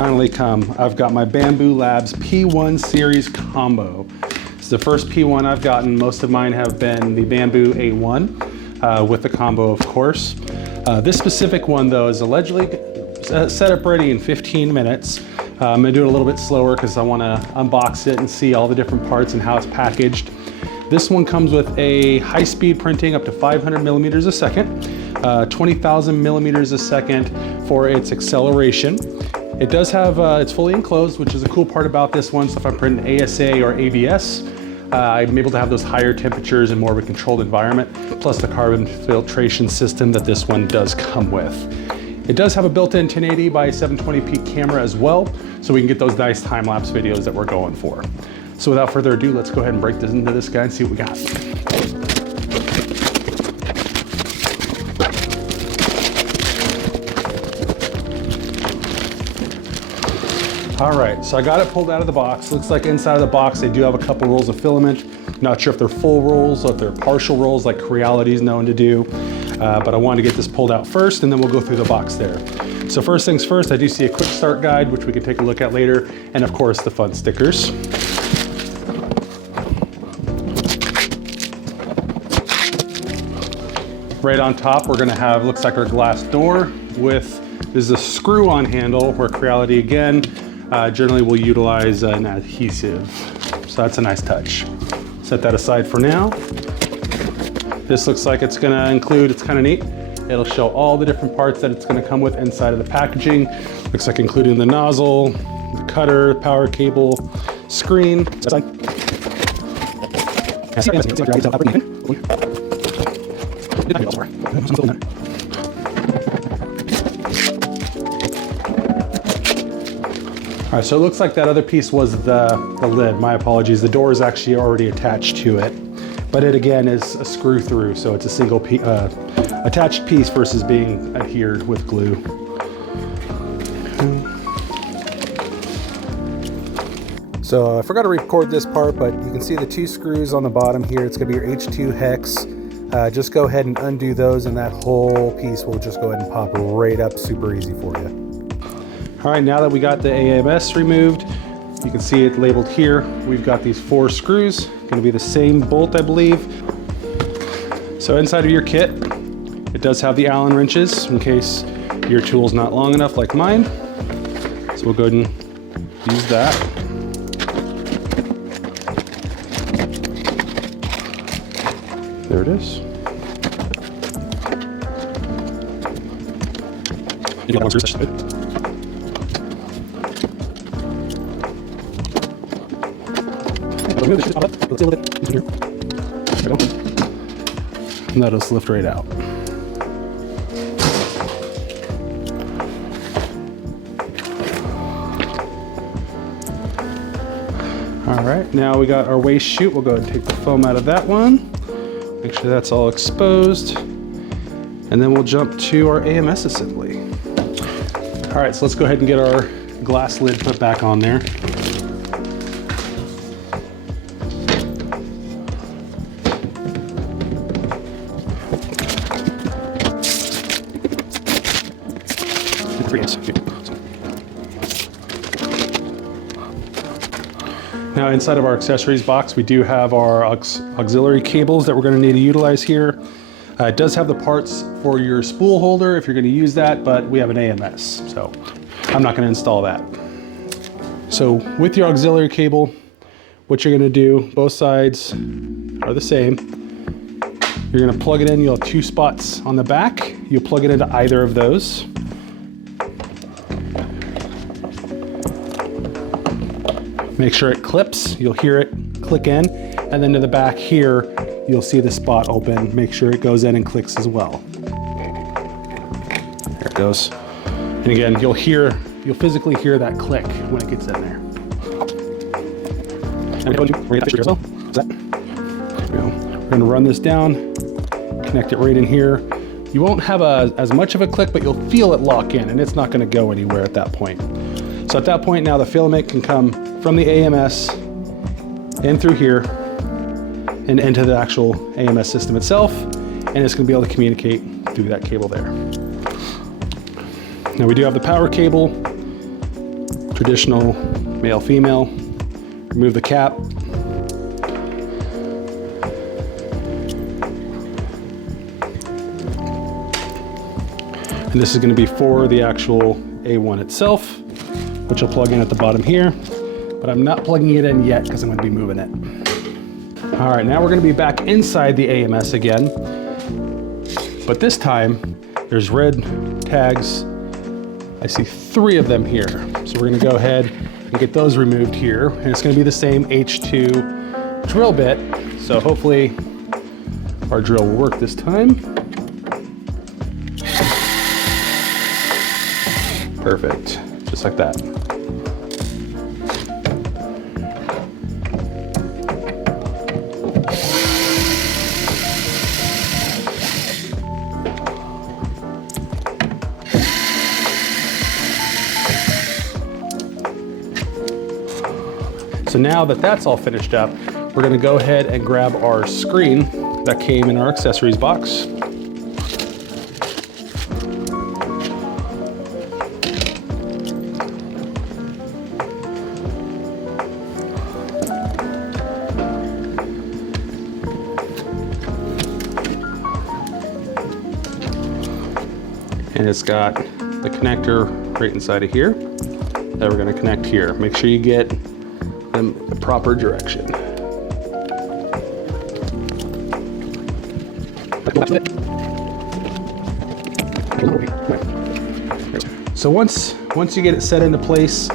Finally come. I've got my Bambu Labs P1 series combo. It's the first P1 I've gotten. Most of mine have been the Bambu A1 with the combo, of course. This specific one though is allegedly set up ready in 15 minutes. I'm gonna do it a little bit slower because I wanna unbox it and see all the different parts and how it's packaged. This one comes with a high-speed printing up to 500 millimeters a second, 20,000 millimeters a second for its acceleration. It does have, it's fully enclosed, which is a cool part about this one. So if I'm printing ASA or ABS, I'm able to have those higher temperatures and more of a controlled environment, plus the carbon filtration system that this one does come with. It does have a built-in 1080 by 720p camera as well, so we can get those nice time-lapse videos that we're going for. So without further ado, let's go ahead and break this into this guy and see what we got. All right, so I got it pulled out of the box. Looks like inside of the box, they do have a couple rolls of filament. Not sure if they're full rolls or if they're partial rolls like Creality is known to do. But I wanted to get this pulled out first and then we'll go through the box there. So first things first, I do see a quick start guide, which we can take a look at later. And of course, the fun stickers. Right on top, we're gonna have, looks like our glass door with, this is a screw-on handle where Creality, again, generally will utilize an adhesive. So that's a nice touch. Set that aside for now. This looks like it's gonna include, it's kind of neat. It'll show all the different parts that it's gonna come with inside of the packaging. Looks like including the nozzle, the cutter, power cable, screen. All right, so it looks like that other piece was the lid. My apologies. The door is actually already attached to it, but it again is a screw through, so it's a single attached piece versus being adhered with glue. So I forgot to record this part, but you can see the two screws on the bottom here. It's gonna be your H2 hex. Just go ahead and undo those and that whole piece will just go ahead and pop right up, super easy for you. All right, now that we got the AMS removed, you can see it labeled here. We've got these 4 screws, gonna be the same bolt, I believe. So inside of your kit, it does have the Allen wrenches in case your tool's not long enough like mine. So we'll go ahead and use that. There it is. You got one screw. And that'll lift right out. All right, now we got our waste chute. We'll go ahead and take the foam out of that one. Make sure that's all exposed. And then we'll jump to our AMS assembly. All right, so let's go ahead and get our glass lid put back on there. Now inside of our accessories box, we do have our auxiliary cables that we're going to need to utilize here. It does have the parts for your spool holder if you're going to use that, but we have an AMS, so I'm not going to install that. So with your auxiliary cable, what you're going to do, both sides are the same. You're going to plug it in. You'll have 2 spots on the back. You'll plug it into either of those. Make sure it clips, you'll hear it click in, and then to the back here, you'll see the spot open. Make sure it goes in and clicks as well. There it goes. And again, you'll physically hear that click when it gets in there. And we're gonna run this down, connect it right in here. You won't have as much of a click, but you'll feel it lock in, and it's not gonna go anywhere at that point. So at that point now, the filament can come from the AMS in through here and into the actual AMS system itself, and it's going to be able to communicate through that cable there. Now we do have the power cable Traditional male-female. Remove the cap. And this is going to be for the actual A1 itself, which I'll plug in at the bottom here, but I'm not plugging it in yet because I'm going to be moving it. All right, now we're going to be back inside the AMS again, but this time there's red tags. I see 3 of them here. So we're going to go ahead and get those removed here, and it's going to be the same H2 drill bit, so hopefully our drill will work this time. Perfect, just like that. So now that that's all finished up, we're gonna go ahead and grab our screen that came in our accessories box. And it's got the connector right inside of here that we're going to connect here. Make sure you get them the proper direction. So once you get it set into place,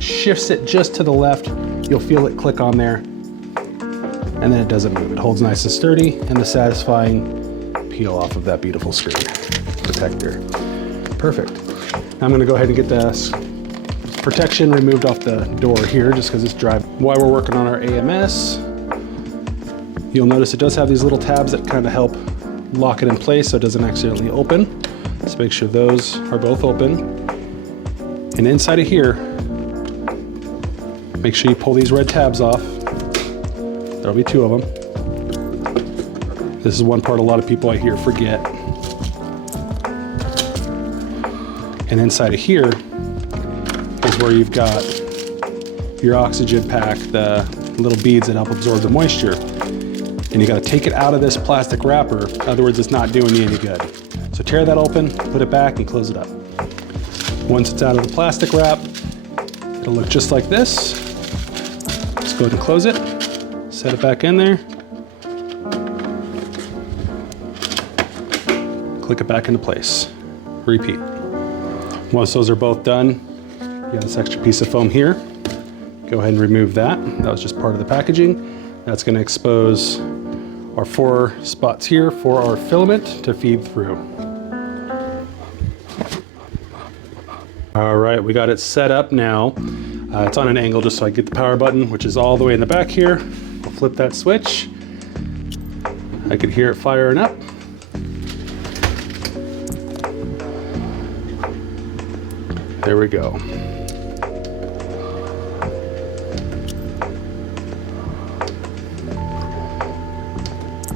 shifts it just to the left, you'll feel it click on there, and then it doesn't move. It holds nice and sturdy, and the satisfying peel off of that beautiful screen protector. Perfect. Now I'm going to go ahead and get the protection removed off the door here, just because it's dry. While we're working on our AMS, you'll notice it does have these little tabs that kind of help lock it in place so it doesn't accidentally open. Let's make sure those are both open. And inside of here, make sure you pull these red tabs off. There'll be 2 of them. This is one part a lot of people I hear forget. And inside of here is where you've got your oxygen pack, the little beads that help absorb the moisture. And you got to take it out of this plastic wrapper. In other words, it's not doing you any good. So tear that open, put it back, and close it up. Once it's out of the plastic wrap, it'll look just like this. Let's go ahead and close it, set it back in there, click it back into place. Repeat. Once those are both done, you got this extra piece of foam here. Go ahead and remove that. That was just part of the packaging. That's going to expose our 4 spots here for our filament to feed through. All right, we got it set up now. It's on an angle just so I get the power button, which is all the way in the back here. I'll flip that switch. I can hear it firing up. There we go.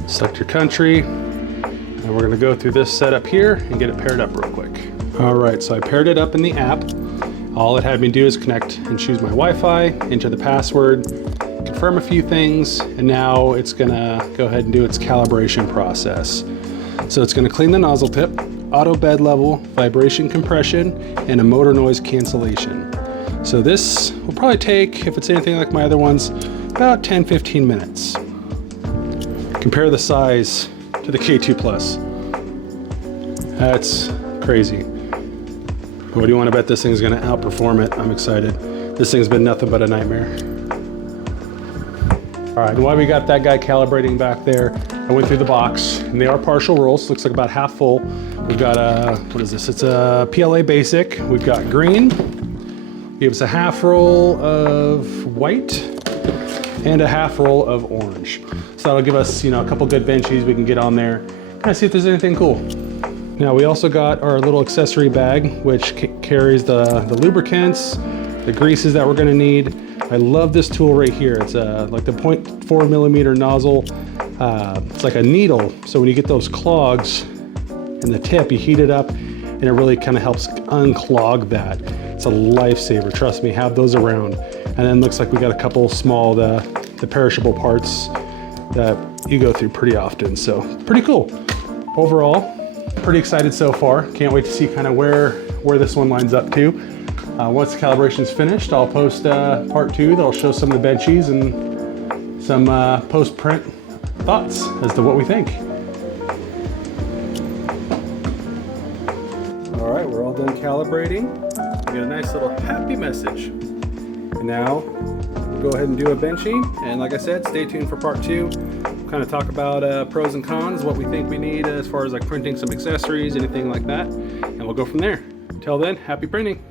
Select your country, and we're gonna go through this setup here and get it paired up real quick. All right, so I paired it up in the app. All it had me do is connect and choose my Wi-Fi, enter the password, confirm a few things, and now it's gonna go ahead and do its calibration process. So it's gonna clean the nozzle tip, auto bed level, vibration compression, and a motor noise cancellation. So this will probably take, if it's anything like my other ones, about 10-15 minutes. Compare the size to the K2 Plus. That's crazy. What do you want to bet this thing's going to outperform it? I'm excited. This thing's been nothing but a nightmare. All right, and while we got that guy calibrating back there, I went through the box, and they are partial rolls. Looks like about half full. We've got a, what is this? It's a PLA Basic. We've got green. Gives a half roll of white and a half roll of orange. So that'll give us, a couple good benchies we can get on there. Kind of see if there's anything cool. Now we also got our little accessory bag, which carries the lubricants, the greases that we're gonna need. I love this tool right here. It's like the 0.4 millimeter nozzle. It's like a needle. So when you get those clogs in the tip, you heat it up, and and it really kind of helps unclog that. It's a lifesaver, trust me, have those around. And then looks like we got a couple small, the perishable parts that you go through pretty often, so pretty cool. Overall, pretty excited so far. Can't wait to see kind of where this one lines up to. Once the calibration's finished, I'll post part 2 that'll show some of the benchies and some post-print thoughts as to what we think. All right, we're all done calibrating. We got a nice little happy message. And now we'll go ahead and do a benching. And like I said, stay tuned for part 2. Kind of talk about pros and cons, what we think we need as far as like printing some accessories, anything like that. And we'll go from there. Until then, happy printing.